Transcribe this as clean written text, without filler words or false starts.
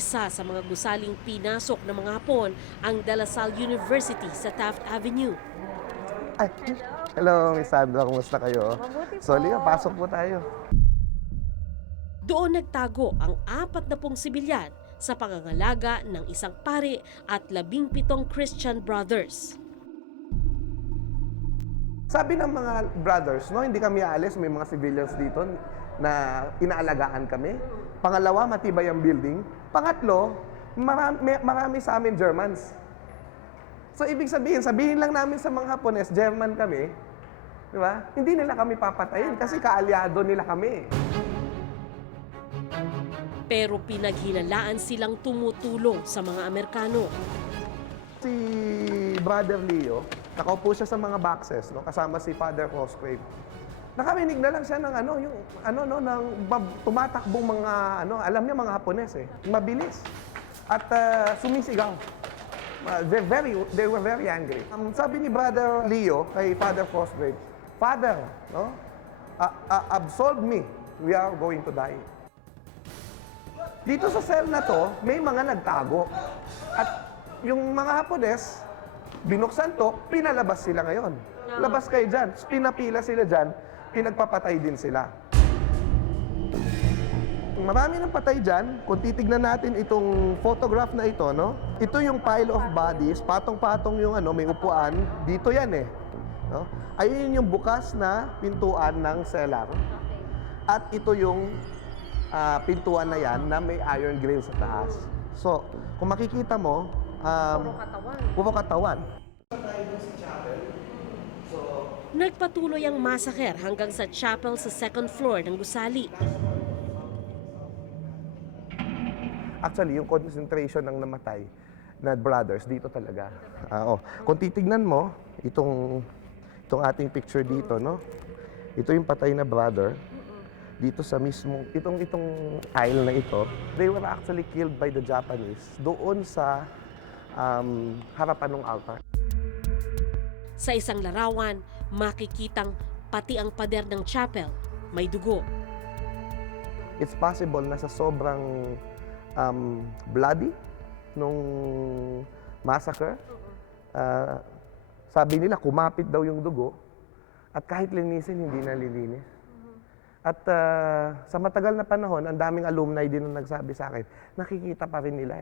Isa sa mga gusaling pinasok ng mga Hapon ang De La Salle University sa Taft Avenue. Ay, hello, Miss Sandra. Kumusta kayo? Mabuti po. Sorry, pasok po tayo. Doon nagtago ang 40 sibilyan sa pangangalaga ng isang pari at 17 Christian brothers. Sabi ng mga brothers, no, hindi kami aalis. May mga civilians dito na inaalagaan kami. Pangalawa, matibay ang building. Pangatlo, marami sa amin Germans. So, ibig sabihin lang namin sa mga Hapones, German kami, di ba? Hindi nila kami papatayin kasi kaalyado nila kami. Pero pinaghinalaan silang tumutulong sa mga Amerikano. Si Brother Leo, nakaupo siya sa mga boxes, no, kasama si Father Cosgrave. Nakarinig na lang siya ng tumatakbong mga alam niya mga Hapones mabilis at sumisigaw. They were very angry. Sabi ni Brother Leo kay Father Cosgrave, Father, no, absolve me. We are going to die. Dito sa cell na to, may mga nagtago. At yung mga Hapones, binuksan to, pinalabas sila ngayon. Labas kayo dyan. Pinapila sila dyan, pinagpapatay din sila. Marami ng patay dyan. Kung titignan natin itong photograph na ito, no? Ito yung pile of bodies, patong-patong yung may upuan. Dito yan no? Ayun yung bukas na pintuan ng cellar. At ito yung pintuan na yan na may iron grill sa taas. So, kung makikita mo, puro katawan. Nagpatuloy ang massacre hanggang sa chapel sa second floor ng gusali. Actually, yung concentration ng namatay na brothers, dito talaga. Kung titignan mo, itong ating picture dito, no? Ito yung patay na brother. Dito sa mismo, itong aisle na ito, they were actually killed by the Japanese doon sa harapan ng altar. Sa isang larawan, makikitang pati ang pader ng chapel may dugo. It's possible na sa sobrang bloody nung massacre, sabi nila kumapit daw yung dugo at kahit linisin, hindi nalilinis. At sa matagal na panahon, ang daming alumni din na nagsabi sa akin, nakikita pa rin nila